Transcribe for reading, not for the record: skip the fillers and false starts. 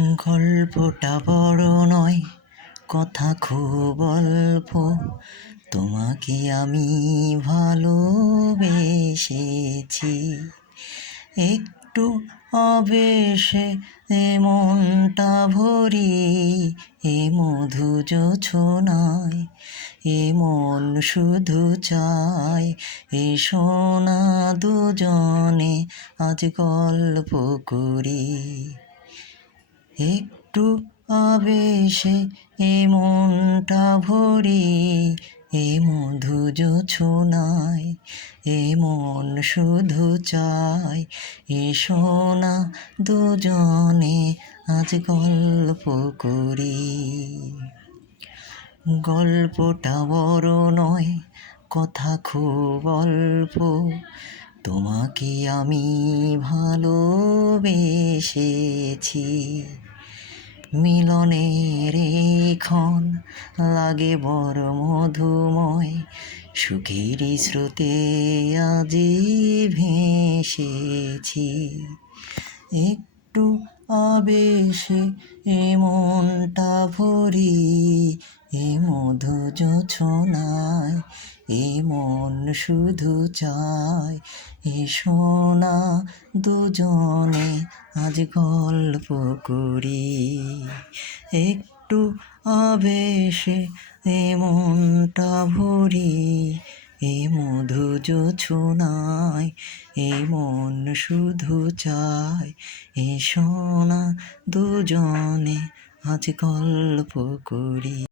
গল্পটা বড় নয়, কথা খুব অল্প। তোমাকে আমি ভালোবেসেছি। একটু আবেশে মনটা ভরি, এ মধু জোছনায় এ মন শুধু চায়। এসো না দুজনে আজ গল্প করি। একটু আবেশে এ মনটা ভরি, এ মধু জোছনায় এ মন শুধু চায়। এসো না দুজনে আজ গল্প করি। গল্পটা বড় নয়, কথা খুব অল্প। তোমাকে আমি ভালোবেসেছি। মিলনের ক্ষণ লাগে বড় মধুময়, সুখের স্রোতে আজি ভেসেছি। একটু আবেশে এ মনটা ভরি, এ মধু জোছনায় এ মন শুধু চায়। এসো না দুজনে আজ গল্প করি। একটু আবেশে এ মনটা ভরি, এ মধু জোছনায় এ মন শুধু চায়। এসো না দুজনে আজ গল্প করি।